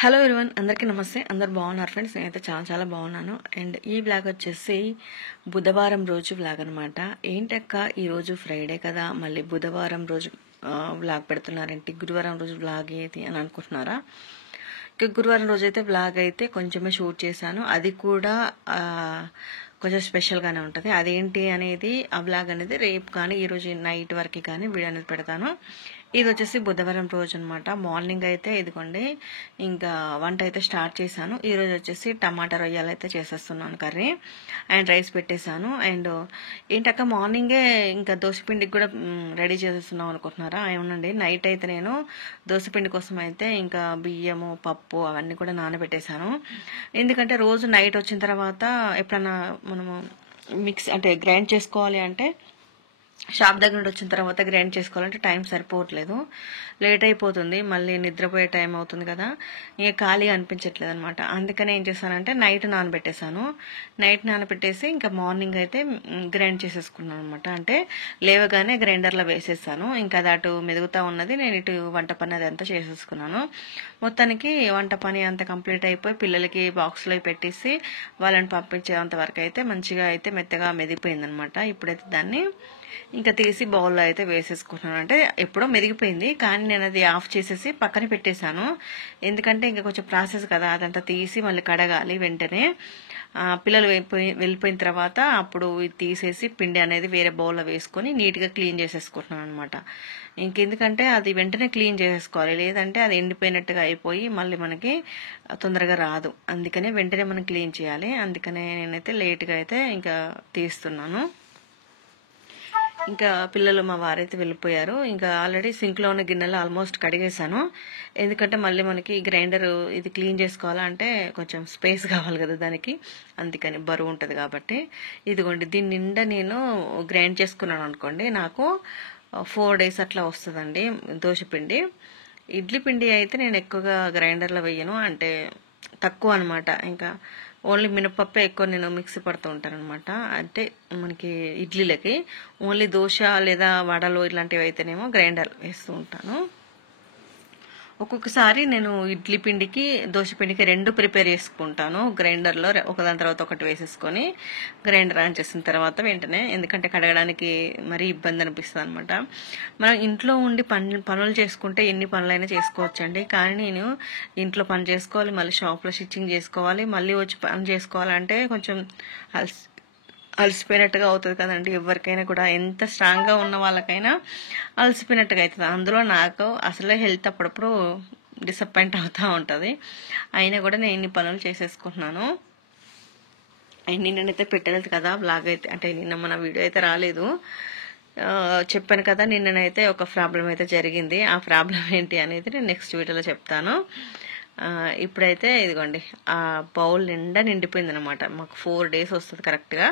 Hello everyone, అందరికీ నమస్తే. అందరు బాగున్నారు ఫ్రెండ్స్? నేనైతే చాలా చాలా బాగున్నాను. అండ్ ఈ వ్లాగ్ వచ్చేసి బుధవారం రోజు వ్లాగ్ అనమాట. ఏంటక్క ఈరోజు ఫ్రైడే కదా, మళ్ళీ బుధవారం రోజు వ్లాగ్ పెడుతున్నారేంటి, గురువారం రోజు వ్లాగ్ ఏది అని అనుకుంటున్నారా? ఇక గురువారం రోజు అయితే వ్లాగ్ అయితే కొంచెమే షూట్ చేశాను. అది కూడా కొంచెం స్పెషల్గానే ఉంటుంది. అదేంటి అనేది ఆ వ్లాగ్ అనేది రేపు కానీ ఈరోజు నైట్ వరకు కానీ వీడియో అనేది పెడతాను. ఇది వచ్చేసి బుధవారం రోజు అనమాట. మార్నింగ్ అయితే ఇదిగోండి ఇంకా వంట అయితే స్టార్ట్ చేశాను. ఈరోజు వచ్చేసి టమాటా రొయ్యలు అయితే చేసేస్తున్నాను కర్రీ, అండ్ రైస్ పెట్టేశాను. అండ్ ఏంటక్క మార్నింగే ఇంకా దోశపిండికి కూడా రెడీ చేసేస్తున్నాం అనుకుంటున్నారా? అవునండి, నైట్ అయితే నేను దోశపిండి కోసం అయితే ఇంకా బియ్యము పప్పు అవన్నీ కూడా నానబెట్టేశాను. ఎందుకంటే రోజు నైట్ వచ్చిన తర్వాత ఎప్పుడన్నా మనము మిక్స్ అంటే గ్రైండ్ చేసుకోవాలి అంటే షాప్ దగ్గర నుండి వచ్చిన తర్వాత గ్రైండ్ చేసుకోవాలంటే టైం సరిపోవట్లేదు, లేట్ అయిపోతుంది, మళ్ళీ నిద్రపోయే టైం అవుతుంది కదా, ఇక ఖాళీగా అనిపించట్లేదు అనమాట. అందుకని ఏం చేశానంటే నైట్ నానబెట్టేశాను. నైట్ నానబెట్టేసి ఇంకా మార్నింగ్ అయితే గ్రైండ్ చేసేసుకున్నాను అనమాట. అంటే లేవగానే గ్రైండర్లో వేసేసాను. ఇంకా అది అటు మెదుగుతా ఉన్నది, నేను ఇటు వంట పని అది అంతా చేసేసుకున్నాను. మొత్తానికి వంట పని అంతా కంప్లీట్ అయిపోయి పిల్లలకి బాక్స్లో పెట్టేసి వాళ్ళని పంపించేంత వరకు అయితే మంచిగా అయితే మెత్తగా మెదిగిపోయింది అనమాట. ఇప్పుడైతే దాన్ని ఇంకా తీసి బౌల్లో అయితే వేసేసుకుంటున్నాను. అంటే ఎప్పుడో మెరిగిపోయింది, కానీ నేను అది ఆఫ్ చేసేసి పక్కన పెట్టేశాను. ఎందుకంటే ఇంకా కొంచెం ప్రాసెస్ కదా, అదంతా తీసి మళ్ళీ కడగాలి. వెంటనే పిల్లలు వెళ్ళిపోయిన తర్వాత అప్పుడు తీసేసి పిండి అనేది వేరే బౌల్లో వేసుకొని నీట్గా క్లీన్ చేసేసుకుంటున్నాను అనమాట. ఇంకెందుకంటే అది వెంటనే క్లీన్ చేసేసుకోవాలి, లేదంటే అది ఎండిపోయినట్టుగా అయిపోయి మళ్ళీ మనకి తొందరగా రాదు. అందుకనే వెంటనే మనం క్లీన్ చేయాలి. అందుకనే నేనైతే లేట్గా అయితే ఇంకా తీస్తున్నాను. ఇంకా పిల్లలు మా వారైతే వెళ్ళిపోయారు. ఇంకా ఆల్రెడీ సింక్లో ఉన్న గిన్నెలు ఆల్మోస్ట్ కడిగేశాను. ఎందుకంటే మళ్ళీ మనకి గ్రైండర్ ఇది క్లీన్ చేసుకోవాలంటే కొంచెం స్పేస్ కావాలి కదా దానికి, అందుకని బరువు ఉంటుంది కాబట్టి. ఇదిగోండి దీని నిండా నేను గ్రైండ్ చేసుకున్నాను అనుకోండి, నాకు 4 days అట్లా వస్తుందండి దోశపిండి. ఇడ్లీ పిండి అయితే నేను ఎక్కువగా గ్రైండర్లో వేయను, అంటే తక్కువ అనమాట. ఇంకా ఓన్లీ మినపప్పే ఎక్కువ నేను మిక్సీ పడుతూ ఉంటాను అనమాట. అంటే మనకి ఇడ్లీలకి ఓన్లీ దోశ లేదా వడలు ఇలాంటివి అయితేనేమో గ్రైండర్ వేస్తూ ఉంటాను. ఒక్కొక్కసారి నేను ఇడ్లీ పిండికి దోశ పిండికి రెండు ప్రిపేర్ చేసుకుంటాను గ్రైండర్లో, ఒకదాని తర్వాత ఒకటి వేసేసుకొని గ్రైండర్ ఆన్ చేసిన తర్వాత వెంటనే, ఎందుకంటే కడగడానికి మరీ ఇబ్బంది అనిపిస్తుంది అనమాట. మనం ఇంట్లో ఉండి పనులు చేసుకుంటే ఎన్ని పనులైనా చేసుకోవచ్చండి, కానీ నేను ఇంట్లో పని చేసుకోవాలి, మళ్ళీ షాప్లో స్టిచ్చింగ్ చేసుకోవాలి, మళ్ళీ వచ్చి పని చేసుకోవాలంటే కొంచెం అలసిపోయినట్టుగా అవుతుంది కదండి. ఎవరికైనా కూడా ఎంత స్ట్రాంగ్గా ఉన్న వాళ్ళకైనా అలసిపోయినట్టుగా అవుతుంది. అందులో నాకు అసలే హెల్త్ అప్పుడప్పుడు డిసప్పాయింట్ అవుతూ ఉంటుంది. అయినా కూడా నేను ఇన్ని పనులు చేసేసుకుంటున్నాను. నిన్ననైతే పెట్టలేదు కదా బ్లాగ్ అయితే, అంటే నిన్న మన వీడియో అయితే రాలేదు. చెప్పాను కదా నిన్ననైతే ఒక ప్రాబ్లం అయితే జరిగింది. ఆ ప్రాబ్లం ఏంటి అనేది నేను నెక్స్ట్ వీడియోలో చెప్తాను. ఇప్పుడైతే ఇదిగోండి ఆ బౌల్ నిండా నిండిపోయింది అనమాట. మాకు 4 days వస్తుంది కరెక్ట్గా.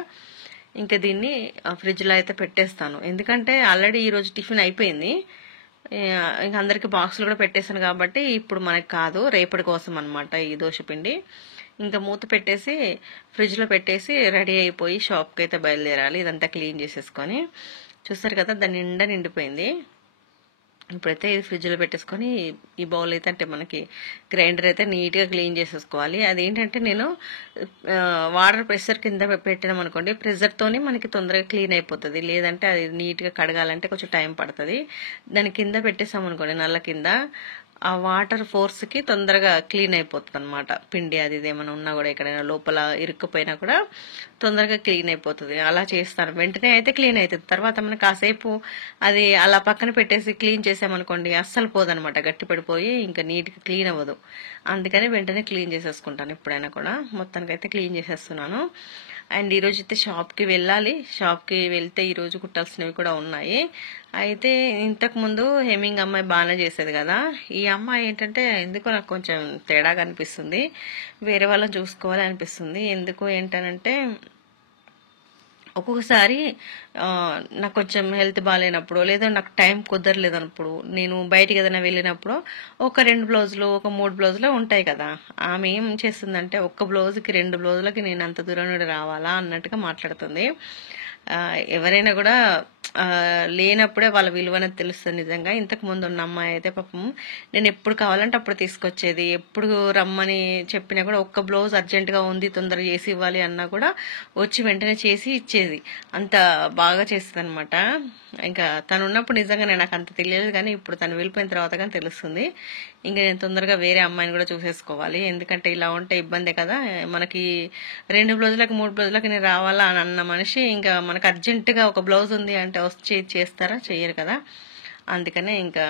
ఇంకా దీన్ని ఫ్రిడ్జ్లో అయితే పెట్టేస్తాను. ఎందుకంటే ఆల్రెడీ ఈరోజు టిఫిన్ అయిపోయింది, ఇంకా అందరికి బాక్సులు కూడా పెట్టేశాను కాబట్టి ఇప్పుడు మనకి కాదు, రేపటి కోసం అనమాట ఈ దోశపిండి. ఇంకా మూత పెట్టేసి ఫ్రిడ్జ్లో పెట్టేసి రెడీ అయిపోయి షాప్కి అయితే బయలుదేరాలి. ఇదంతా క్లీన్ చేసేసుకొని. చూస్తారు కదా దాని నిండా నిండిపోయింది. ఇప్పుడైతే ఇది ఫ్రిడ్జ్లో పెట్టేసుకొని ఈ బౌల్ అయితే, అంటే మనకి గ్రైండర్ అయితే నీట్గా క్లీన్ చేసేసుకోవాలి. అదేంటంటే నేను వాటర్ ప్రెషర్ కింద పెట్టినాం అనుకోండి, ప్రెషర్తోని మనకి తొందరగా క్లీన్ అయిపోతుంది. లేదంటే అది నీట్గా కడగాలంటే కొంచెం టైం పడుతుంది. దాని కింద పెట్టేసాం అనుకోండి, నల్ల కింద, ఆ వాటర్ ఫోర్స్కి తొందరగా క్లీన్ అయిపోతుంది అనమాట. పిండి అది ఏమైనా ఉన్నా కూడా ఎక్కడైనా లోపల ఇరుక్కుపోయినా కూడా తొందరగా క్లీన్ అయిపోతుంది. అలా చేస్తాను, వెంటనే అయితే క్లీన్ అవుతుంది. తర్వాత మనం కాసేపు అది అలా పక్కన పెట్టేసి క్లీన్ చేసామనుకోండి అస్సలు పోదనమాట, గట్టి పడిపోయి ఇంకా నీట్గా క్లీన్ అవ్వదు. అందుకని వెంటనే క్లీన్ చేసేసుకుంటాను ఎప్పుడైనా కూడా. మొత్తానికైతే క్లీన్ చేసేస్తున్నాను. అండ్ ఈరోజు అయితే షాప్కి వెళ్ళాలి. షాప్కి వెళ్తే ఈరోజు కుట్టాల్సినవి కూడా ఉన్నాయి. అయితే ఇంతకుముందు హెమ్మింగ్ అమ్మాయి బాగానే చేసేది కదా, ఈ అమ్మాయి ఏంటంటే ఎందుకో నాకు కొంచెం తేడాగా అనిపిస్తుంది, వేరే వాళ్ళని చూసుకోవాలి అనిపిస్తుంది. ఎందుకు ఏంటనంటే ఒక్కొక్కసారి నాకు కొంచెం హెల్త్ బాగాలేనప్పుడు, లేదా నాకు టైం కుదరలేదన్నప్పుడు, నేను బయటికి ఏదైనా వెళ్ళినప్పుడు ఒక 2 బ్లౌజులు ఒక 3 బ్లౌజులు ఉంటాయి కదా, ఆమె ఏం చేస్తుందంటే ఒక్క బ్లౌజుకి 2 బ్లౌజులకి నేను అంత దూరం నుండి రావాలా అన్నట్టుగా మాట్లాడుతుంది. ఎవరైనా కూడా లేనప్పుడే వాళ్ళ విలువ అనేది తెలుస్తుంది నిజంగా. ఇంతకు ముందు ఉన్న అమ్మాయి అయితే పాపం నేను ఎప్పుడు కావాలంటే అప్పుడు తీసుకొచ్చేది. ఎప్పుడు రమ్మని చెప్పినా కూడా ఒక్క బ్లౌజ్ అర్జెంటుగా ఉంది తొందరగా చేసి ఇవ్వాలి అన్నా కూడా వచ్చి వెంటనే చేసి ఇచ్చేది. అంత బాగా చేస్తుంది అనమాట. ఇంకా తను ఉన్నప్పుడు నిజంగానే నాకు అంత తెలియదు, కానీ ఇప్పుడు తను వెళ్ళిపోయిన తర్వాత కానీ తెలుస్తుంది. ఇంకా నేను తొందరగా వేరే అమ్మాయిని కూడా చూసేసుకోవాలి, ఎందుకంటే ఇలా ఉంటే ఇబ్బందే కదా. మనకి 2 బ్లౌజులకు 3 బ్లౌజులకు నేను రావాలా అని అన్న మనిషి ఇంకా మనకు అర్జెంటుగా ఒక బ్లౌజ్ ఉంది అంటే వచ్చి చేస్తారా? చెయ్యరు కదా. అందుకనే ఇంకా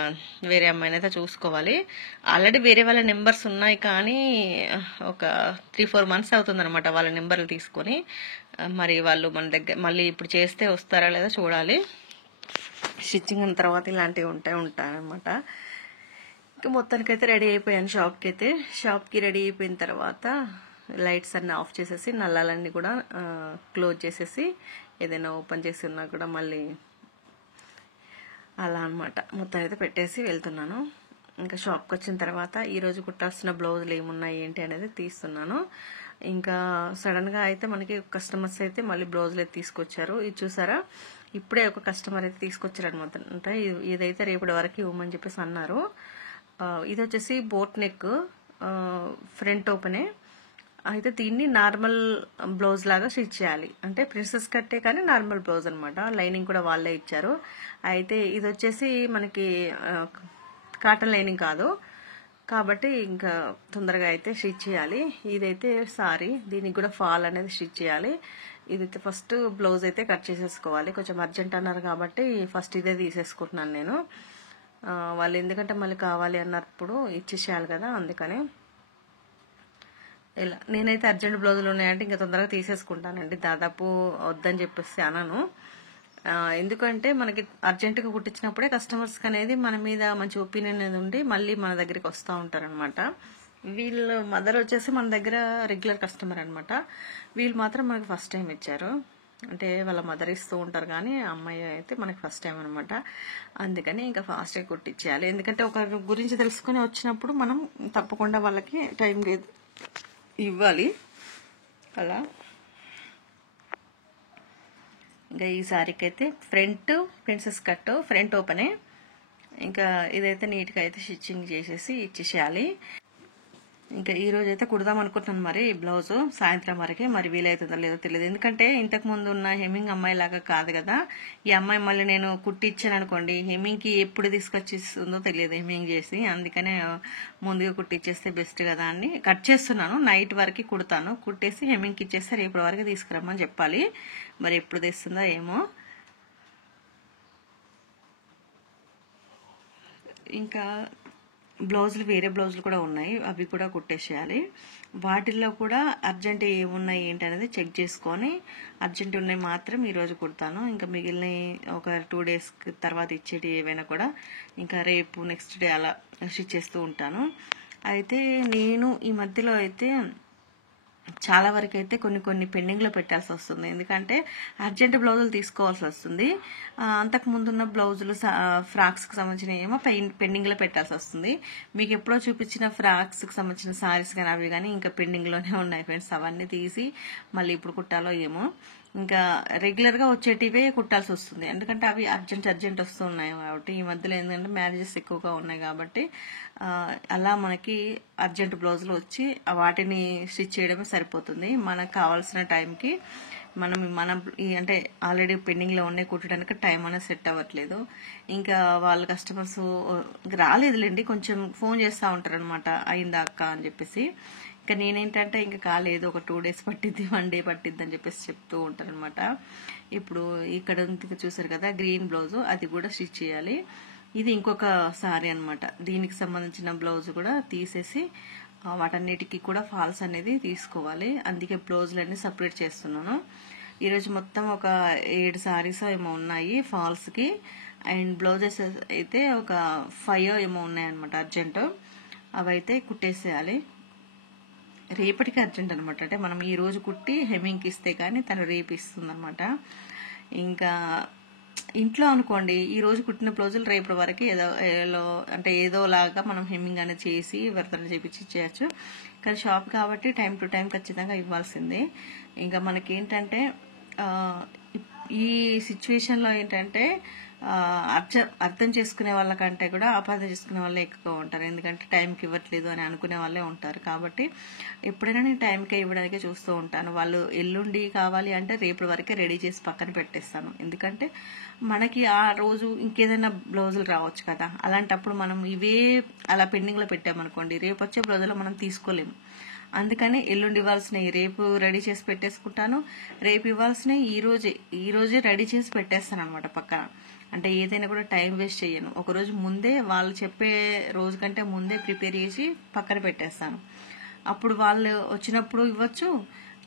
వేరే అమ్మాయిని అయితే చూసుకోవాలి. ఆల్రెడీ వేరే వాళ్ళ నెంబర్స్ ఉన్నాయి, కానీ ఒక 3-4 మంత్స్ అవుతుందన్నమాట వాళ్ళ నెంబర్లు తీసుకొని. మరి వాళ్ళు మన దగ్గర మళ్ళీ ఇప్పుడు చేస్తే వస్తారా లేదా చూడాలి. స్టిచ్చింగ్ అయిన తర్వాత ఇలాంటివి ఉంటాయన్నమాట. ఇంకా మొత్తానికైతే రెడీ అయిపోయాను షాప్కి రెడీ అయిపోయిన తర్వాత లైట్స్ అన్ని ఆఫ్ చేసేసి నల్లాలన్నీ కూడా క్లోజ్ చేసేసి ఏదైనా ఓపెన్ చేసి ఉన్నా కూడా మళ్ళీ అలా అనమాట మొత్తం అయితే పెట్టేసి వెళ్తున్నాను. ఇంకా షాప్కి వచ్చిన తర్వాత ఈరోజు కుట్టాల్సిన బ్లౌజులు ఏమున్నాయి ఏంటి అనేది తీస్తున్నాను. ఇంకా సడన్ గా అయితే మనకి కస్టమర్స్ అయితే మళ్ళీ బ్లౌజులు అయితే తీసుకొచ్చారు. ఇది చూసారా, ఇప్పుడే ఒక కస్టమర్ అయితే తీసుకొచ్చారు అనమాట. అంటే ఇదైతే రేపటి వరకు ఇవ్వమని చెప్పేసి అన్నారు. ఇది వచ్చేసి బోట్ నెక్ ఫ్రంట్ ఓపెనే. అయితే దీన్ని నార్మల్ బ్లౌజ్ లాగా స్టిచ్ చేయాలి, అంటే ప్రిన్సెస్ కట్టే కానీ నార్మల్ బ్లౌజ్ అనమాట. లైనింగ్ కూడా వాళ్ళే ఇచ్చారు. అయితే ఇది వచ్చేసి మనకి కాటన్ లైనింగ్ కాదు కాబట్టి ఇంకా తొందరగా అయితే స్టిచ్ చేయాలి. ఇదైతే సారీ, దీనికి కూడా ఫాల్ అనేది స్టిచ్ చేయాలి. ఇదైతే ఫస్ట్ బ్లౌజ్ అయితే కట్ చేసేసుకోవాలి. కొంచెం అర్జెంట్ అన్నారు కాబట్టి ఫస్ట్ ఇదే తీసేసుకుంటున్నాను నేను. వాళ్ళు ఎందుకంటే మళ్ళీ కావాలి అన్నప్పుడు ఇచ్చేసేయాలి కదా, అందుకని ఇలా. నేనైతే అర్జెంట్ బ్లౌజులు ఉన్నాయంటే ఇంకా తొందరగా తీసేసుకుంటానండి, దాదాపు వద్దని చెప్పేసి అనను. ఎందుకంటే మనకి అర్జెంటుగా కుట్టించినప్పుడే కస్టమర్స్ అనేది మన మీద మంచి ఒపీనియన్ అనేది ఉండి మళ్ళీ మన దగ్గరికి వస్తూ ఉంటారనమాట. వీళ్ళు మదర్ వచ్చేసి మన దగ్గర రెగ్యులర్ కస్టమర్ అనమాట. వీళ్ళు మాత్రం మనకి ఫస్ట్ టైం ఇచ్చారు, అంటే వాళ్ళ మదర్ ఇస్తూ ఉంటారు, కానీ అమ్మాయి అయితే మనకి ఫస్ట్ టైం అనమాట. అందుకని ఇంకా ఫాస్ట్గా కుట్టించేయాలి, ఎందుకంటే ఒకరి గురించి తెలుసుకుని వచ్చినప్పుడు మనం తప్పకుండా వాళ్ళకి టైం ఇవ్వాలి అలా. ఇంకా ఈ సారీకి అయితే ఫ్రంట్ ప్రిన్సెస్ కట్ ఫ్రంట్ ఓపెనే. ఇంకా ఇదైతే నీట్గా అయితే స్టిచ్చింగ్ చేసేసి ఇచ్చేసేయాలి. ఇంకా ఈ రోజు అయితే కుడదాం అనుకుంటున్నాను, మరి ఈ బ్లౌజ్ సాయంత్రం వరకే. మరి వీలవుతుందో లేదో తెలియదు, ఎందుకంటే ఇంతకు ముందు ఉన్న హెమ్మింగ్ అమ్మాయి లాగా కాదు కదా. ఈ అమ్మాయి మళ్ళీ నేను కుట్టి ఇచ్చాను అనుకోండి, హెమ్మింగ్కి ఎప్పుడు తీసుకొచ్చి ఇస్తుందో తెలియదు హెమ్మింగ్ చేసి. అందుకనే ముందుగా కుట్టిచ్చేస్తే బెస్ట్ కదా అని కట్ చేస్తున్నాను. నైట్ వరకు కుడతాను, కుట్టేసి హెమ్మింగ్కి ఇచ్చేస్తే రేపటి వరకు తీసుకురమ్మని చెప్పాలి. మరి ఎప్పుడు తెస్తుందో ఏమో. ఇంకా బ్లౌజులు వేరే బ్లౌజులు కూడా ఉన్నాయి, అవి కూడా కుట్టేసేయాలి. వాటిల్లో కూడా అర్జెంట్ ఏమున్నాయి ఏంటి అనేది చెక్ చేసుకొని అర్జెంట్ ఉన్నాయి మాత్రం ఈరోజు కుడతాను. ఇంకా మిగిలిన ఒక 2 days తర్వాత ఇచ్చేటి ఏవైనా కూడా ఇంకా రేపు నెక్స్ట్ డే అలా స్టిచ్ చేస్తూ ఉంటాను. అయితే నేను ఈ మధ్యలో అయితే చాలా వరకు అయితే కొన్ని పెండింగ్లో పెట్టాల్సి వస్తుంది, ఎందుకంటే అర్జెంట్ బ్లౌజులు తీసుకోవాల్సి వస్తుంది. అంతకు ముందున్న బ్లౌజులు ఫ్రాక్స్కి సంబంధించిన ఏమో పెండింగ్లో పెట్టాల్సి వస్తుంది. మీకు ఎప్పుడో చూపించిన ఫ్రాక్స్కి సంబంధించిన సారీస్ కానీ అవి కానీ ఇంకా పెండింగ్లోనే ఉన్నాయి ఫ్రెండ్స్. అవన్నీ తీసి మళ్ళీ ఇప్పుడు కుట్టాలో ఏమో. ఇంకా రెగ్యులర్గా వచ్చేటివే కుట్టాల్సి వస్తుంది, ఎందుకంటే అవి అర్జెంట్ వస్తూ ఉన్నాయి కాబట్టి. ఈ మధ్యలో ఏంటంటే మ్యారేజెస్ ఎక్కువగా ఉన్నాయి కాబట్టి అలా మనకి అర్జెంట్ బ్లౌజులు వచ్చి వాటిని స్టిచ్ చేయడమే సరిపోతుంది. మనకు కావాల్సిన టైంకి మనం అంటే ఆల్రెడీ పెండింగ్లో ఉన్నాయి కుట్టడానికి టైం అనేది సెట్ అవ్వట్లేదు. ఇంకా వాళ్ళ కస్టమర్స్ రాలేదులేండి, కొంచెం ఫోన్ చేస్తూ ఉంటారు అనమాట, అయిందా అక్క అని చెప్పేసి. ఇంకా నేనేంటంటే ఇంకా కాలేదు, ఒక 2 days పట్టిద్ది, 1 day పట్టిద్ది అని చెప్పేసి చెప్తూ ఉంటారు అనమాట. ఇప్పుడు ఇక్కడ చూసారు కదా గ్రీన్ బ్లౌజ్, అది కూడా స్టిచ్ చేయాలి. ఇది ఇంకొక సారీ అనమాట, దీనికి సంబంధించిన బ్లౌజ్ కూడా తీసేసి వాటన్నిటికీ కూడా ఫాల్స్ అనేది తీసుకోవాలి. అందుకే బ్లౌజులన్నీ సపరేట్ చేస్తున్నాను. ఈరోజు మొత్తం ఒక 7 sarees ఏమో ఉన్నాయి ఫాల్స్ కి, అండ్ బ్లౌజెస్ అయితే ఒక 5 ఏమో ఉన్నాయన్నమాట అర్జెంట్. అవైతే కుట్టేసేయాలి, రేపటికి అర్జెంట్ అనమాట. అంటే మనం ఈ రోజు కుట్టి హెమ్మింగ్కి ఇస్తే కానీ తను రేపు ఇస్తుంది అనమాట. ఇంకా ఇంట్లో అనుకోండి ఈ రోజు కుట్టిన బ్లౌజులు రేపటి వరకు ఏదోలాగా మనం హెమ్మింగ్ అనేది చేసి వర్తన చేపించి ఇచ్చేయచ్చు. కానీ షాప్ కాబట్టి టైం టు టైం ఖచ్చితంగా ఇవ్వాల్సిందే. ఇంకా మనకేంటంటే ఈ సిచ్యువేషన్లో ఏంటంటే అర్థం చేసుకునే వాళ్ళకంటే కూడా అపార్థం చేసుకునే వాళ్ళే ఎక్కువ ఉంటారు. ఎందుకంటే టైంకి ఇవ్వట్లేదు అని అనుకునే వాళ్ళే ఉంటారు. కాబట్టి ఎప్పుడైనా నేను టైంకే ఇవ్వడానికే చూస్తూ ఉంటాను. వాళ్ళు ఎల్లుండి కావాలి అంటే రేపటి వరకే రెడీ చేసి పక్కన పెట్టేస్తాను. ఎందుకంటే మనకి ఆ రోజు ఇంకేదైనా బ్లౌజులు రావచ్చు కదా, అలాంటప్పుడు మనం ఇవే అలా పెండింగ్లో పెట్టామనుకోండి, రేపు వచ్చే బ్లౌజులు మనం తీసుకోలేము. అందుకని ఎల్లుండి ఇవ్వాల్సినవి రేపు రెడీ చేసి పెట్టేసుకుంటాను, రేపు ఇవ్వాల్సినవి ఈ రోజే రెడీ చేసి పెట్టేస్తాను అనమాట పక్కన. అంటే ఏదైనా కూడా టైం వేస్ట్ చేయను. ఒకరోజు ముందే వాళ్ళు చెప్పే రోజు కంటే ముందే ప్రిపేర్ చేసి పక్కన పెట్టేస్తాను. అప్పుడు వాళ్ళు వచ్చినప్పుడు ఇవ్వచ్చు,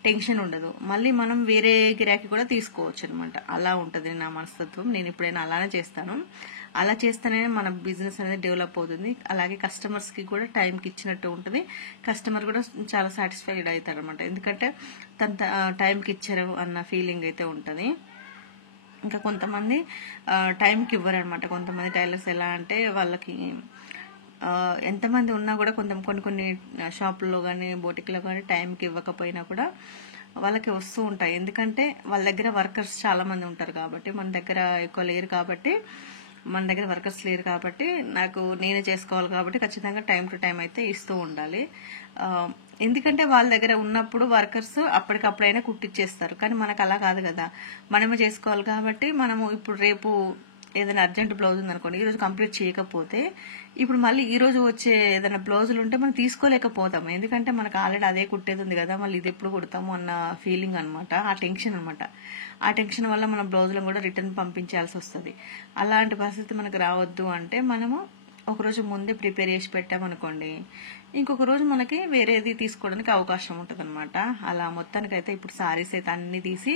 టెన్షన్ ఉండదు. మళ్ళీ మనం వేరే గిరాకీ కూడా తీసుకోవచ్చు అనమాట. అలా ఉంటుంది నా మనస్తత్వం. నేను ఎప్పుడైనా అలానే చేస్తాను. అలా చేస్తేనే మన బిజినెస్ అనేది డెవలప్ అవుతుంది. అలాగే కస్టమర్స్ కి కూడా టైంకి ఇచ్చినట్టు ఉంటుంది. కస్టమర్ కూడా చాలా సాటిస్ఫైడ్ అవుతారు అనమాట. ఎందుకంటే తన టైంకి ఇచ్చారు అన్న ఫీలింగ్ అయితే ఉంటుంది. ఇంకా కొంతమంది టైంకి ఇవ్వరు అనమాట. కొంతమంది టైలర్స్ ఎలా అంటే వాళ్ళకి ఎంతమంది ఉన్నా కూడా కొన్ని షాపుల్లో కానీ బోటిక్లో కానీ టైంకి ఇవ్వకపోయినా కూడా వాళ్ళకి వస్తూ ఉంటాయి. ఎందుకంటే వాళ్ళ దగ్గర వర్కర్స్ చాలా మంది ఉంటారు కాబట్టి, మన దగ్గర ఎక్కువ లేరు కాబట్టి, నాకు నేనే చేసుకోవాలి కాబట్టి ఖచ్చితంగా టైం టు టైం అయితే ఇస్తూ ఉండాలి. ఎందుకంటే వాళ్ళ దగ్గర ఉన్నప్పుడు వర్కర్స్ అప్పటికప్పుడైనా కుట్టిచ్చేస్తారు. కానీ మనకు అలా కాదు కదా, మనమే చేసుకోవాలి కాబట్టి మనము ఇప్పుడు రేపు ఏదైనా అర్జెంట్ బ్లౌజ్ ఉందనుకోండి, ఈరోజు కంప్లీట్ చేయకపోతే ఇప్పుడు మళ్ళీ ఈ రోజు వచ్చే ఏదైనా బ్లౌజులు ఉంటే మనం తీసుకోలేకపోతాము. ఎందుకంటే మనకు ఆల్రెడీ అదే కుట్టేది ఉంది కదా, మళ్ళీ ఇది ఎప్పుడు కుడతాము అన్న ఫీలింగ్ అనమాట. ఆ టెన్షన్ వల్ల మన బ్లౌజులను కూడా రిటర్న్ పంపించాల్సి వస్తుంది. అలాంటి పరిస్థితి మనకు రావద్దు అంటే మనము ఒకరోజు ముందే ప్రిపేర్ చేసి పెట్టామనుకోండి, ఇంకొక రోజు మనకి వేరేది తీసుకోవడానికి అవకాశం ఉంటుంది అనమాట. అలా మొత్తానికైతే ఇప్పుడు సారీస్ అయితే అన్ని తీసి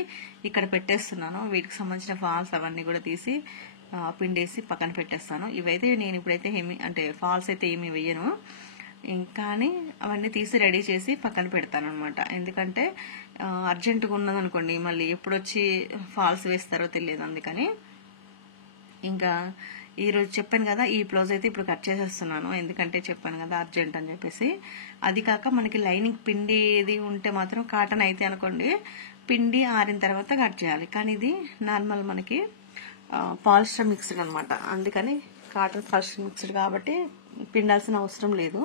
ఇక్కడ పెట్టేస్తున్నాను. వీటికి సంబంధించిన ఫాల్స్ అవన్నీ కూడా తీసి పిండేసి పక్కన పెట్టేస్తాను. ఇవైతే నేను ఇప్పుడైతే ఫాల్స్ అయితే ఏమి వేయను, కానీ అవన్నీ తీసి రెడీ చేసి పక్కన పెడతాను అనమాట. ఎందుకంటే అర్జెంటుగా ఉన్నదనుకోండి, మళ్ళీ ఎప్పుడు వచ్చి ఫాల్స్ వేస్తారో తెలియదు. అందుకని ఇంకా ఈరోజు చెప్పాను కదా, ఈ బ్లౌజ్ అయితే ఇప్పుడు కట్ చేసేస్తున్నాను. ఎందుకంటే చెప్పాను కదా అర్జెంట్ అని చెప్పేసి. అది కాక మనకి లైనింగ్ పిండిది ఉంటే మాత్రం కాటన్ అయితే అనుకోండి, పిండి ఆరిన తర్వాత కట్ చేయాలి. కానీ ఇది నార్మల్ మనకి పాలిస్టర్ మిక్స్డ్ అనమాట. అందుకని కాటన్ పాలిస్టర్ మిక్స్డ్ కాబట్టి పిండాల్సిన అవసరం లేదు.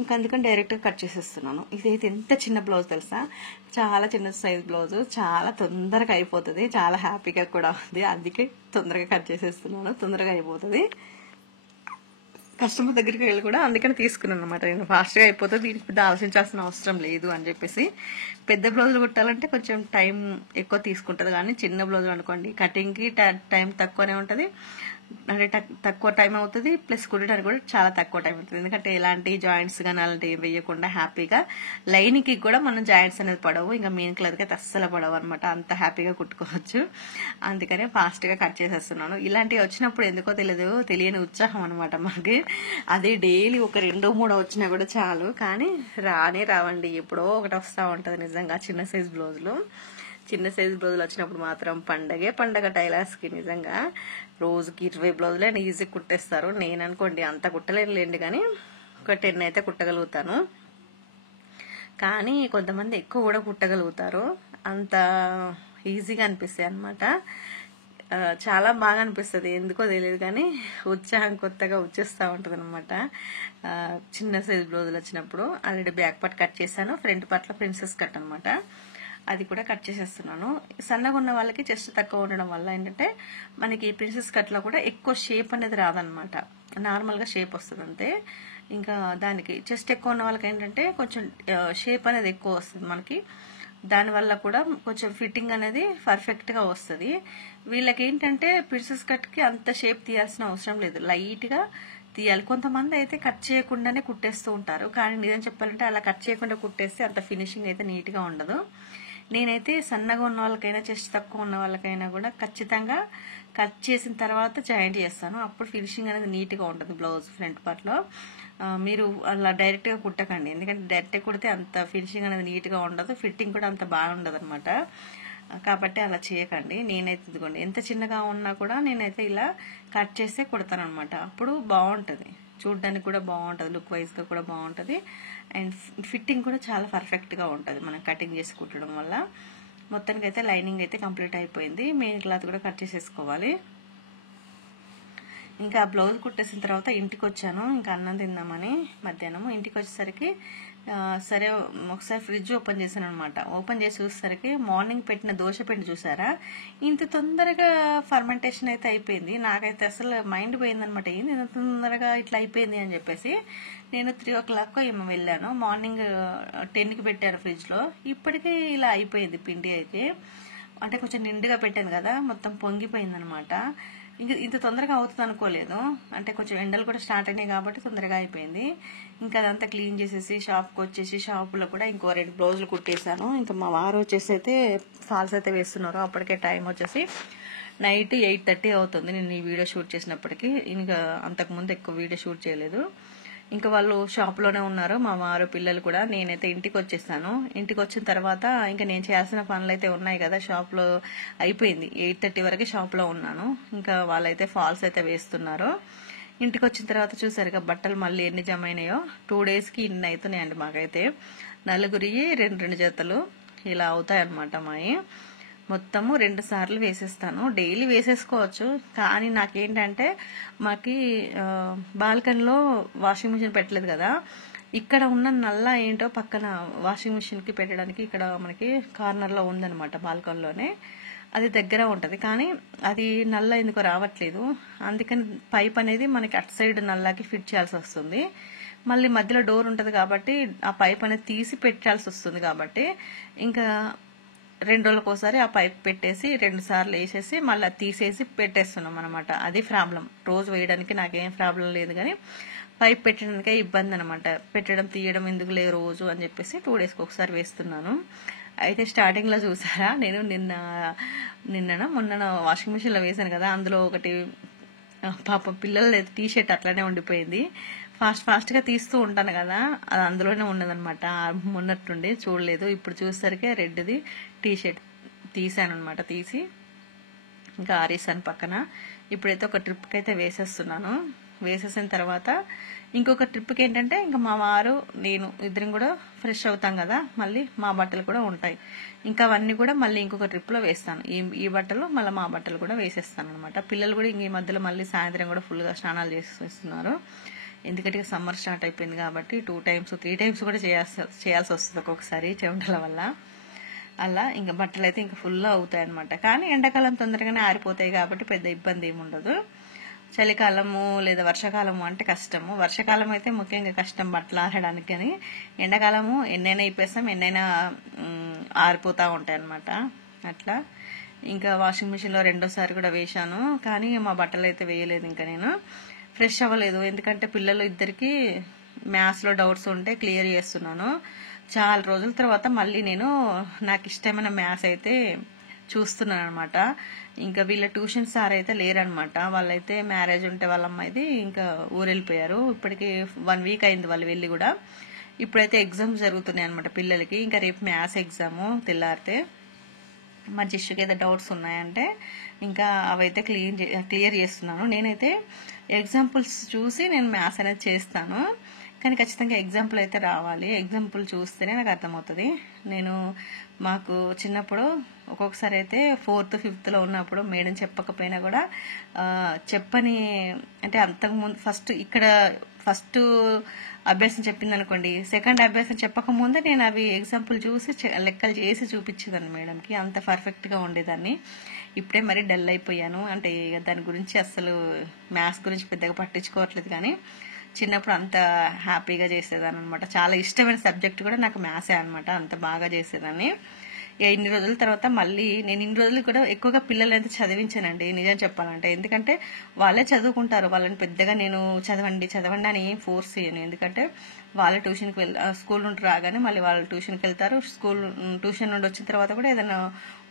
ఇంకా అందుకని డైరెక్ట్గా కట్ చేసేస్తున్నాను. ఇదైతే ఎంత చిన్న బ్లౌజ్ తెలుసా, చాలా చిన్న సైజ్ బ్లౌజ్, చాలా తొందరగా అయిపోతుంది, చాలా హ్యాపీగా కూడా ఉంది. అందుకే తొందరగా కట్ చేసేస్తున్నాను, తొందరగా అయిపోతుంది. కస్టమర్ దగ్గరికి వెళ్ళి కూడా అందుకని తీసుకున్నాను అనమాట. నేను ఫాస్ట్గా అయిపోతుంది, దీనికి పెద్ద ఆలోచించాల్సిన అవసరం లేదు అని చెప్పేసి. పెద్ద బ్లౌజులు కుట్టాలంటే కొంచెం టైం ఎక్కువ తీసుకుంటుంది, కానీ చిన్న బ్లౌజులు అనుకోండి కటింగ్కి టైం తక్కువనే ఉంటుంది, అంటే తక్కువ టైం అవుతుంది, ప్లస్ కుట్టడానికి కూడా చాలా తక్కువ టైం అవుతుంది. ఎందుకంటే ఎలాంటి జాయింట్స్ కానీ అలాంటివి వేయకుండా హ్యాపీగా లైన్కి కూడా మనం జాయింట్స్ అనేది పడవు, ఇంకా మెయిన్ క్లాత్కి అయితే అస్సలు పడవు అనమాట. అంత హ్యాపీగా కుట్టుకోవచ్చు. అందుకనే ఫాస్ట్గా కట్ చేసేస్తున్నాను. ఇలాంటివి వచ్చినప్పుడు ఎందుకో తెలియని ఉత్సాహం అనమాట మనకి. అదే డైలీ ఒక 2-3 వచ్చినా కూడా చాలు, కానీ రావండి, ఎప్పుడో ఒకటి వస్తూ ఉంటుంది నిజంగా. చిన్న సైజ్ బ్లౌజులు వచ్చినప్పుడు మాత్రం పండగ టైలర్స్ కి. నిజంగా రోజుకి 20 బ్లౌజులు అని ఈజీ కుట్టేస్తారు. నేను అనుకోండి అంత కుట్టలేనులేండి, కానీ ఒక 10 అయితే కుట్టగలుగుతాను. కానీ కొంతమంది ఎక్కువ కూడా కుట్టగలుగుతారు. అంత ఈజీగా అనిపిస్తాయి అనమాట. చాలా బాగా అనిపిస్తుంది, ఎందుకో తెలియదు కానీ ఉత్సాహం కొత్తగా వచ్చేస్తూ ఉంటుంది అనమాట. చిన్న సైజ్ బ్లౌజులు వచ్చినప్పుడు. ఆల్రెడీ బ్యాక్ పార్ట్ కట్ చేశాను, ఫ్రంట్ పార్ట్లో ప్రిన్సెస్ కట్ అనమాట, అది కూడా కట్ చేసేస్తున్నాను. సన్నగా ఉన్న వాళ్ళకి చెస్ట్ తక్కువ ఉండడం వల్ల ఏంటంటే మనకి ప్రిన్సెస్ కట్ లో కూడా ఎక్కువ షేప్ అనేది రాదనమాట, నార్మల్ గా షేప్ వస్తుంది అంతే. ఇంకా దానికి చెస్ట్ ఎక్కువ ఉన్న వాళ్ళకి ఏంటంటే కొంచెం షేప్ అనేది ఎక్కువ వస్తుంది మనకి, దానివల్ల కూడా కొంచెం ఫిట్టింగ్ అనేది పర్ఫెక్ట్ గా వస్తుంది. వీళ్ళకి ఏంటంటే ప్రిన్సెస్ కట్ కి అంత షేప్ తీయాల్సిన అవసరం లేదు, లైట్ గా తీయాలి. కొంతమంది అయితే కట్ చేయకుండానే కుట్టేస్తూ ఉంటారు, కానీ నిజం చెప్పాలంటే అలా కట్ చేయకుండా కుట్టేస్తే అంత ఫినిషింగ్ అయితే నీట్ గా ఉండదు. నేనైతే సన్నగా ఉన్న వాళ్ళకైనా చెస్ట్ తక్కువ ఉన్న వాళ్ళకైనా కూడా ఖచ్చితంగా కట్ చేసిన తర్వాత జాయింట్ చేస్తాను, అప్పుడు ఫినిషింగ్ అనేది నీట్ గా ఉంటుంది బ్లౌజ్ ఫ్రంట్ పార్ట్ లో. మీరు అలా డైరెక్ట్ గా కుట్టకండి, ఎందుకంటే డైరెక్ట్ గా కుడితే అంత ఫినిషింగ్ అనేది నీట్ గా ఉండదు, ఫిట్టింగ్ కూడా అంత బాగుండదు అనమాట. కాబట్టి అలా చేయకండి. నేనైతే ఇదిగోండి ఎంత చిన్నగా ఉన్నా కూడా నేనైతే ఇలా కట్ చేస్తే కుడతాను అనమాట. అప్పుడు బాగుంటది, చూడడానికి కూడా బాగుంటది, లుక్ వైజ్ గా కూడా బాగుంటది, అండ్ ఫిట్టింగ్ కూడా చాలా పర్ఫెక్ట్ గా ఉంటది మనం కటింగ్ చేసి కుట్టడం వల్ల. మొత్తానికి అయితే లైనింగ్ అయితే కంప్లీట్ అయిపోయింది. మెయిన్ క్లాత్ కూడా కట్ చేసేసుకోవాలి. ఇంకా బ్లౌజ్ కుట్టేసిన తర్వాత ఇంటికి వచ్చాను. ఇంకా అన్నం తిందామని మధ్యాహ్నం. ఇంటికి వచ్చేసరికి సరే ఒకసారి ఫ్రిడ్జ్ ఓపెన్ చేశాను అనమాట. ఓపెన్ చేసి చూసేసరికి మార్నింగ్ పెట్టిన దోశ పిండి చూసారా, ఇంత తొందరగా ఫర్మెంటేషన్ అయితే అయిపోయింది. నాకైతే అసలు మైండ్ పోయిందనమాట, ఏంది ఇంత తొందరగా ఇట్లా అయిపోయింది అని చెప్పేసి. నేను 3 o'clock ఏమో వెళ్ళాను. మార్నింగ్ 10కి పెట్టాను ఫ్రిడ్జ్లో. ఇప్పటికీ ఇలా అయిపోయింది పిండి అయితే. అంటే కొంచెం నిండుగా పెట్టాను కదా, మొత్తం పొంగిపోయింది అనమాట. ఇంత తొందరగా అవుతుంది అనుకోలేదు. అంటే కొంచెం ఎండలు కూడా స్టార్ట్ అయినాయి కాబట్టి తొందరగా అయిపోయింది. ఇంకా అదంతా క్లీన్ చేసేసి షాప్కి వచ్చేసి షాపులో కూడా ఇంకో 2 బ్లౌజులు కుట్టేశాను. ఇంకా మా వారు వచ్చేసి అయితే ఫాల్స్ అయితే వేస్తున్నారు. అప్పటికే టైం వచ్చేసి నైట్ 8:30 అవుతుంది నేను ఈ వీడియో షూట్ చేసినప్పటికీ. ఇంకా అంతకుముందు ఎక్కువ వీడియో షూట్ చేయలేదు. ఇంకా వాళ్ళు షాప్లోనే ఉన్నారు, మా వారు పిల్లలు కూడా. నేనైతే ఇంటికి వచ్చేసాను. ఇంటికి వచ్చిన తర్వాత ఇంకా నేను చేయాల్సిన పనులు అయితే ఉన్నాయి కదా, షాప్లో అయిపోయింది. 8:30 వరకు షాప్లో ఉన్నాను. ఇంకా వాళ్ళైతే ఫాల్స్ అయితే వేస్తున్నారు. ఇంటికి వచ్చిన తర్వాత చూసారుగా బట్టలు మళ్ళీ ఎన్ని జమ అయినాయో. 2 daysకి ఇన్ని అవుతున్నాయండి మాకైతే. నలుగురి 2 జతలు ఇలా అవుతాయన్నమాట మాయి. మొత్తము 2 సార్లు వేసేస్తాను. డైలీ వేసేసుకోవచ్చు, కానీ నాకేంటంటే మాకి బాల్కనీలో వాషింగ్ మిషన్ పెట్టలేదు కదా, ఇక్కడ ఉన్న నల్ల ఏంటో పక్కన వాషింగ్ మిషన్కి పెట్టడానికి ఇక్కడ మనకి కార్నర్లో ఉందన్నమాట. బాల్కనీలోనే అది దగ్గర ఉంటుంది, కానీ అది నల్ల ఎందుకో రావట్లేదు. అందుకని పైప్ అనేది మనకి అటు సైడ్ నల్లకి ఫిట్ చేయాల్సి వస్తుంది. మళ్ళీ మధ్యలో డోర్ ఉంటుంది కాబట్టి ఆ పైప్ అనేది తీసి పెట్టాల్సి వస్తుంది. కాబట్టి ఇంకా 2 రోజులకోసారి ఆ పైప్ పెట్టేసి 2 సార్లు వేసేసి మళ్ళీ తీసేసి పెట్టేస్తున్నాం అనమాట. అది ప్రాబ్లం. రోజు వేయడానికి నాకేం ప్రాబ్లం లేదు, కానీ పైప్ పెట్టడానికే ఇబ్బంది అనమాట. పెట్టడం తీయడం ఎందుకులే రోజు అని చెప్పేసి 2 daysకి ఒకసారి వేస్తున్నాను. అయితే స్టార్టింగ్ లో చూసారా, నేను మొన్న వాషింగ్ మిషన్ లో వేసాను కదా, అందులో ఒకటి పాపం పిల్లల టీషర్ట్ అట్లానే ఉండిపోయింది. ఫాస్ట్ గా తీస్తూ ఉంటాను కదా, అది అందులోనే ఉన్నదనమాట. మొన్నట్టుండి చూడలేదు. ఇప్పుడు చూసేసరికి రెడ్ది టీషర్ట్ తీసాను అనమాట. తీసి ఇంకా ఆరేసాను పక్కన. ఇప్పుడైతే ఒక ట్రిప్కి అయితే వేసేస్తున్నాను. వేసేసిన తర్వాత ఇంకొక ట్రిప్కి ఏంటంటే ఇంకా మా వారు నేను ఇద్దరం కూడా ఫ్రెష్ అవుతాం కదా, మళ్ళీ మా బట్టలు కూడా ఉంటాయి. ఇంకా అవన్నీ కూడా మళ్ళీ ఇంకొక ట్రిప్లో వేస్తాను. ఈ బట్టలు మళ్ళీ మా బట్టలు కూడా వేసేస్తాను అనమాట. పిల్లలు కూడా ఇంక ఈ మధ్యలో మళ్ళీ సాయంత్రం కూడా ఫుల్గా స్నానాలు చేసేస్తున్నారు. ఎందుకంటే సమ్మర్ స్టార్ట్ అయిపోయింది కాబట్టి 2 times 3 times కూడా చేయాల్సి వస్తుంది ఒక్కొక్కసారి చెమటల వల్ల. అలా ఇంకా బట్టలు అయితే ఇంకా ఫుల్ అవుతాయి అనమాట. కానీ ఎండాకాలం తొందరగానే ఆరిపోతాయి కాబట్టి పెద్ద ఇబ్బంది ఏమి ఉండదు. చలికాలము లేదా వర్షాకాలము అంటే కష్టము. వర్షాకాలం అయితే ముఖ్యంగా కష్టం బట్టలు ఆరడానికి, కానీ ఎండాకాలము ఎన్నైనా ఇప్పేస్తాం, ఎన్నైనా ఆరిపోతూ ఉంటాయి అనమాట. అట్లా ఇంకా వాషింగ్ మిషన్లో 2వ సారి కూడా వేశాను, కానీ మా బట్టలు అయితే వేయలేదు. ఇంకా నేను ఫ్రెష్ అవ్వలేదు, ఎందుకంటే పిల్లలు ఇద్దరికి మ్యాథ్స్లో డౌట్స్ ఉంటే క్లియర్ చేస్తున్నాను. చాలా రోజుల తర్వాత మళ్ళీ నేను నాకు ఇష్టమైన మ్యాథ్స్ అయితే చూస్తున్నాను అనమాట. ఇంకా వీళ్ళ ట్యూషన్ సార్ అయితే లేరనమాట. వాళ్ళైతే మ్యారేజ్ ఉంటే వాళ్ళ అమ్మాయిది ఇంకా ఊరు వెళ్ళిపోయారు. ఇప్పటికి 1 week అయింది వాళ్ళు వెళ్ళి కూడా. ఇప్పుడైతే ఎగ్జామ్స్ జరుగుతున్నాయి అనమాట పిల్లలకి. ఇంకా రేపు మ్యాథ్స్ ఎగ్జాము తెల్లారితే. మా జిష్యుకి ఏదో డౌట్స్ ఉన్నాయంటే ఇంకా అవైతే క్లియర్ చేస్తున్నాను. నేనైతే ఎగ్జాంపుల్స్ చూసి నేను మ్యాథ్స్ అనేది చేస్తాను, కానీ ఖచ్చితంగా ఎగ్జాంపుల్ అయితే రావాలి. ఎగ్జాంపుల్ చూస్తేనే నాకు అర్థమవుతుంది. నేను మాకు చిన్నప్పుడు ఒక్కొక్కసారి అయితే 4th 5th ఉన్నప్పుడు మేడం చెప్పకపోయినా కూడా చెప్పని, అంటే అంతకుముందు ఫస్ట్ అభ్యాసం చెప్పింది అనుకోండి, సెకండ్ అభ్యాసం చెప్పకముందే నేను అవి ఎగ్జాంపుల్ చూసి లెక్కలు చేసి చూపించేదాన్ని మేడంకి. అంత పర్ఫెక్ట్గా ఉండేదాన్ని. ఇప్పుడే మరీ డల్ అయిపోయాను. అంటే దాని గురించి అసలు మ్యాథ్స్ గురించి పెద్దగా పట్టించుకోవట్లేదు, కానీ చిన్నప్పుడు అంత హ్యాపీగా చేసేదాన్ని అనమాట. చాలా ఇష్టమైన సబ్జెక్ట్ కూడా నాకు మ్యాథ్సే అనమాట. అంత బాగా చేసేదాన్ని. ఇన్ని రోజుల తర్వాత మళ్ళీ నేను ఇన్ని రోజులు కూడా ఎక్కువగా పిల్లలు అయితే చదివించానండి, నిజం చెప్పాలంటే. ఎందుకంటే వాళ్ళే చదువుకుంటారు. వాళ్ళని పెద్దగా నేను చదవండి అని ఏం ఫోర్స్ చేయను. ఎందుకంటే వాళ్ళే ట్యూషన్కి స్కూల్ నుండి రాగానే మళ్ళీ వాళ్ళు ట్యూషన్కి వెళ్తారు. ట్యూషన్ నుండి వచ్చిన తర్వాత కూడా ఏదైనా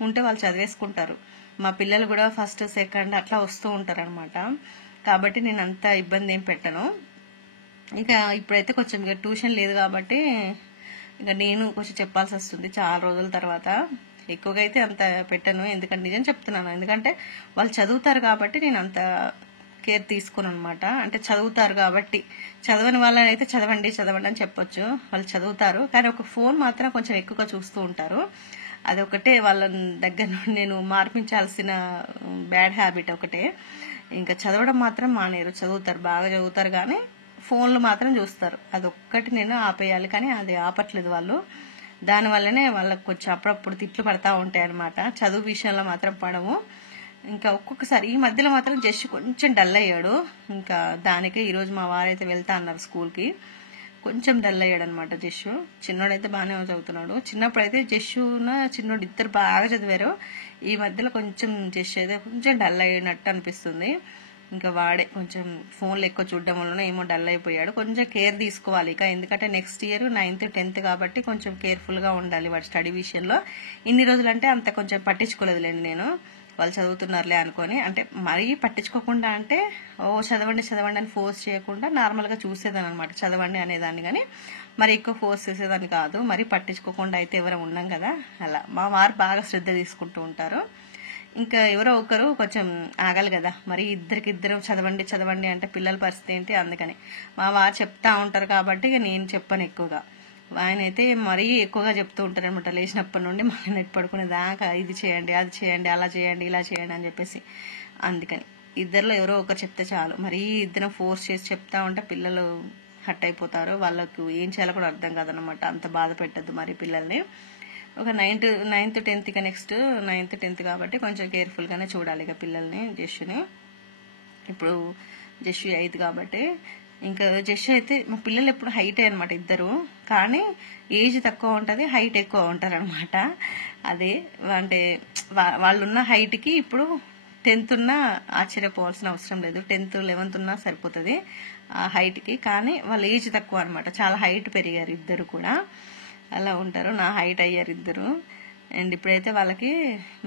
ఉంటే వాళ్ళు చదివేసుకుంటారు. మా పిల్లలు కూడా 1st 2nd అట్లా వస్తూ ఉంటారు అనమాట. కాబట్టి నేను అంత ఇబ్బంది ఏం పెట్టను. ఇక ఇప్పుడైతే కొంచెం ఇక ట్యూషన్ లేదు కాబట్టి ఇక నేను కొంచెం చెప్పాల్సి వస్తుంది చాలా రోజుల తర్వాత. ఎక్కువగా అయితే అంత పెట్టను, ఎందుకంటే నిజం చెప్తున్నాను. ఎందుకంటే వాళ్ళు చదువుతారు కాబట్టి నేను అంత కేర్ తీసుకోను అనమాట. అంటే చదువుతారు కాబట్టి, చదవని వాళ్ళని అయితే చదవండి అని చెప్పొచ్చు. వాళ్ళు చదువుతారు, కానీ ఒక ఫోన్ మాత్రం కొంచెం ఎక్కువగా చూస్తూ ఉంటారు. అదొకటే వాళ్ళ దగ్గర నుండి నేను మార్పించాల్సిన బ్యాడ్ హ్యాబిట్ ఒకటే. ఇంకా చదవడం మాత్రం మానేరు, చదువుతారు, బాగా చదువుతారు, కానీ ఫోన్లు మాత్రం చూస్తారు. అదొక్కటి నేను ఆపేయాలి, కానీ అది ఆపట్లేదు వాళ్ళు. దానివల్లనే వాళ్ళకి కొంచెం అప్పుడప్పుడు తిట్లు పడతా ఉంటాయి అనమాట. చదువు విషయంలో మాత్రం పడవు. ఇంకా ఒక్కొక్కసారి ఈ మధ్యలో మాత్రం జస్ట్ కొంచెం డల్ అయ్యాడు. ఇంకా దానికే ఈరోజు మా వారైతే వెళ్తా అన్నారు స్కూల్కి, కొంచెం డల్ అయ్యాడు అనమాట జస్సు. చిన్నోడైతే బాగానే చదువుతున్నాడు. చిన్నప్పుడైతే జస్సున చిన్నోడు ఇద్దరు బాగా చదివారు. ఈ మధ్యలో కొంచెం జస్సు అయితే కొంచెం డల్ అయినట్టు అనిపిస్తుంది. ఇంకా వాడే కొంచెం ఫోన్లు ఎక్కువ చూడడం వలన ఏమో డల్ అయిపోయాడు. కొంచెం కేర్ తీసుకోవాలి ఇక, ఎందుకంటే నెక్స్ట్ ఇయర్ 9th 10th కాబట్టి కొంచెం కేర్ఫుల్గా ఉండాలి వాడి స్టడీ విషయంలో. ఇన్ని రోజులు అంటే అంత కొంచెం పట్టించుకోలేదులేండి నేను, వాళ్ళు చదువుతున్నారులే అనుకొని. అంటే మరీ పట్టించుకోకుండా అంటే చదవండి చదవండి అని ఫోర్స్ చేయకుండా నార్మల్గా చూసేదాన్ని అనమాట, చదవండి అనేదాన్ని. కానీ మరి ఎక్కువ ఫోర్స్ చేసేదాన్ని కాదు, మరి పట్టించుకోకుండా అయితే ఎవరు ఉన్నాం కదా అలా. మా వారు బాగా శ్రద్ధ తీసుకుంటూ ఉంటారు. ఇంకా ఎవరో ఒకరు కొంచెం ఆగాలి కదా, మరి ఇద్దరికిద్దరు చదవండి చదవండి అంటే పిల్లల పరిస్థితి ఏంటి. అందుకని మా వారు చెప్తా ఉంటారు కాబట్టి నేను చెప్పను ఎక్కువగా. ఆయన అయితే మరీ ఎక్కువగా చెప్తూ ఉంటారు అనమాట, లేచినప్పటి నుండి మళ్ళీ నెట్ పడుకునేదాకా ఇది చేయండి అది చేయండి అలా చేయండి ఇలా చేయండి అని చెప్పేసి. అందుకని ఇద్దరిలో ఎవరో ఒకరు చెప్తే చాలు. మరీ ఇద్దరు ఫోర్స్ చేసి చెప్తా ఉంటే పిల్లలు హట్ అయిపోతారు, వాళ్ళకు ఏం చేయాలో కూడా అర్థం కాదనమాట. అంత బాధ పెట్టద్దు మరి పిల్లల్ని. ఒక 9th 10th ఇక నెక్స్ట్ 9th 10th కాబట్టి కొంచెం కేర్ఫుల్గానే చూడాలి ఇక పిల్లల్ని, జస్సుని. ఇప్పుడు జస్సు 8th కాబట్టి ఇంకా జస్సు అయితే మా పిల్లలు ఎప్పుడు హైటే అనమాట ఇద్దరు, కానీ ఏజ్ తక్కువ ఉంటుంది, హైట్ ఎక్కువ ఉంటారు అనమాట. అదే అంటే వాళ్ళున్న హైట్కి ఇప్పుడు 10th ఉన్నా ఆశ్చర్యపోవాల్సిన అవసరం లేదు, 10th 11th ఉన్నా సరిపోతుంది ఆ హైట్కి. కానీ వాళ్ళ ఏజ్ తక్కువ అనమాట, చాలా హైట్ పెరిగారు ఇద్దరు కూడా, అలా ఉంటారు. నా హైట్ అయ్యారు ఇద్దరు. అండ్ ఇప్పుడైతే వాళ్ళకి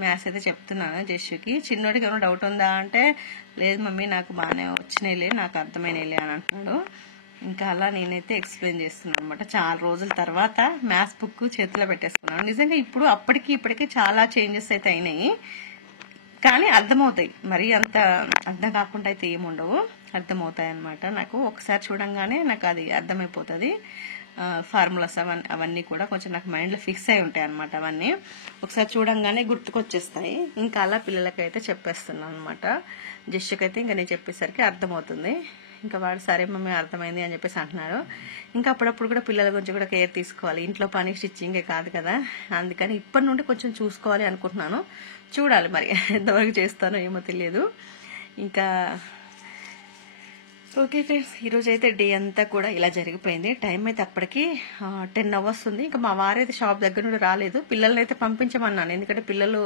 మ్యాథ్స్ అయితే చెప్తున్నాను జస్సుకి. చిన్నోడికి ఏమైనా డౌట్ ఉందా అంటే లేదు మమ్మీ నాకు బాగానే వచ్చినాయిలే, నాకు అర్థమైనలే అని అంటున్నాడు. ఇంకా అలా నేనైతే ఎక్స్ప్లెయిన్ చేస్తున్నాను అనమాట. చాలా రోజుల తర్వాత మ్యాథ్స్ బుక్ చేతిలో పెట్టేసుకున్నాను. నిజంగా ఇప్పుడు అప్పటికి ఇప్పటికి చాలా చేంజెస్ అయితే అయినాయి, కానీ అర్థమవుతాయి. మరి అంత అర్థం కాకుండా అయితే ఏముండవు, అర్థమవుతాయి అనమాట. నాకు ఒకసారి చూడంగానే నాకు అది అర్థమైపోతుంది. ఫార్ములాస్ అవన్నీ కూడా కొంచెం నాకు మైండ్లో ఫిక్స్ అయి ఉంటాయి అనమాట. అవన్నీ ఒకసారి చూడంగానే గుర్తుకొచ్చేస్తాయి. ఇంకా అలా పిల్లలకైతే చెప్పేస్తున్నాను అనమాట. జస్సుకైతే ఇంకా నేను చెప్పేసరికి అర్థమవుతుంది. ఇంకా వాడు సరే మమ్మీ అర్థమైంది అని చెప్పేసి అంటున్నారు. ఇంకా అప్పుడప్పుడు కూడా పిల్లల గురించి కూడా కేర్ తీసుకోవాలి, ఇంట్లో పని స్టిచ్చింగే కాదు కదా. అందుకని ఇప్పటి నుండి కొంచెం చూసుకోవాలి అనుకుంటున్నాను. చూడాలి మరి ఎంతవరకు చేస్తానో ఏమో తెలియదు. ఇంకా ఓకే ఫ్రెండ్స్, ఈరోజు అయితే డే అంతా కూడా ఇలా జరిగిపోయింది. టైం అయితే అప్పటికి 10 hours ఉంది. ఇంకా మా వారైతే షాప్ దగ్గర నుండి రాలేదు. పిల్లల్ని అయితే పంపించమన్నాను, ఎందుకంటే పిల్లలు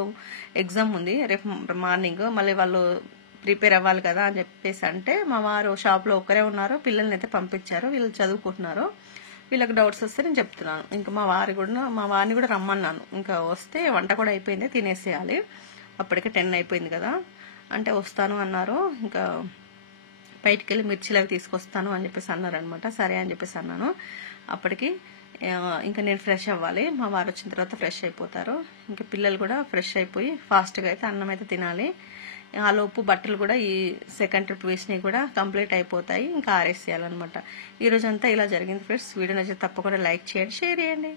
ఎగ్జామ్ ఉంది రేపు మార్నింగ్, మళ్ళీ వాళ్ళు ప్రిపేర్ అవ్వాలి కదా అని చెప్పేసి అంటే మా వారు షాప్లో ఒక్కరే ఉన్నారు. పిల్లల్ని అయితే పంపించారు, వీళ్ళు చదువుకుంటున్నారు. వీళ్ళకి డౌట్స్ వస్తే నేను చెప్తున్నాను. ఇంకా మా వారిని కూడా రమ్మన్నాను. ఇంకా వస్తే వంట కూడా అయిపోయింది, తినేసేయాలి. అప్పటికే 10 అయిపోయింది కదా అంటే వస్తాను అన్నారు. ఇంకా బయటికి వెళ్ళి మిర్చిలు అవి తీసుకొస్తాను అని చెప్పేసి అన్నారు అనమాట. సరే అని చెప్పేసి అన్నాను. అప్పటికి ఇంకా నేను ఫ్రెష్ అవ్వాలి, మా వారు వచ్చిన తర్వాత ఫ్రెష్ అయిపోతారు. ఇంకా పిల్లలు కూడా ఫ్రెష్ అయిపోయి ఫాస్ట్గా అయితే అన్నం అయితే తినాలి. ఆ లోపు బట్టలు కూడా ఈ సెకండ్ ట్రిప్ వేసినవి కూడా కంప్లీట్ అయిపోతాయి, ఇంకా ఆరేసేయాలన్నమాట. ఈ రోజంతా ఇలా జరిగింది ఫ్రెండ్స్. వీడియో నచ్చితే తప్పకుండా లైక్ చేయండి, షేర్ చేయండి.